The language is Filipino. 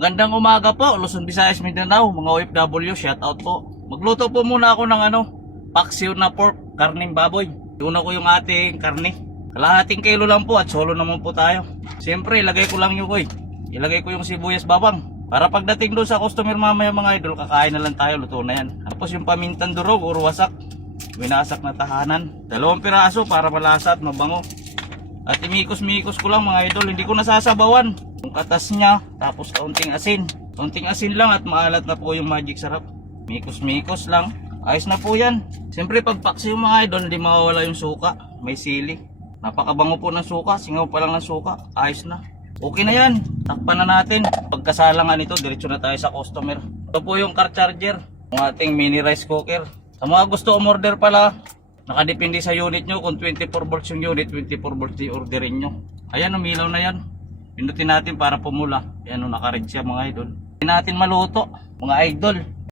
Magandang umaga po, Luzon, Visayas, Mindanao, mga OFW, shout out po. Magluto po muna ako ng paksiw na pork, karning baboy. Una ko yung ating karne. Kalahating kilo lang po at solo naman po tayo. Siyempre, ilagay ko lang yung ilagay ko yung sibuyas bawang. Para pagdating doon sa customer mamaya mga idol, kakain na lang tayo, luto na yan. Tapos yung pamintang durog or wasak, winasak na tahanan. 2 piraso para malasa at mabango. At imikos-mikos ko lang mga idol, hindi ko nasasabawan. Yung katas niya, tapos kaunting asin. Kaunting asin lang at maalat na po yung magic sarap. Mikos-mikos lang. Ayos na po yan. Siyempre pag paksiw mga idol, hindi mawawala yung suka. May sili. Napakabango po ng suka, singaw pa lang ng suka. Ayos na. Okay na yan. Takpan na natin. Pagkasalangan nito, diretso na tayo sa customer. Ito po yung car charger. Yung ating mini rice cooker. Sa mga gusto umorder pala, nakadepende sa unit nyo. Kung 24 volts yung unit, 24 volts yung orderin nyo. Ayan, umilaw na yan. Pinutin natin para pumula. Ayan, naka-red siya mga idol. Hindi natin maluto mga idol.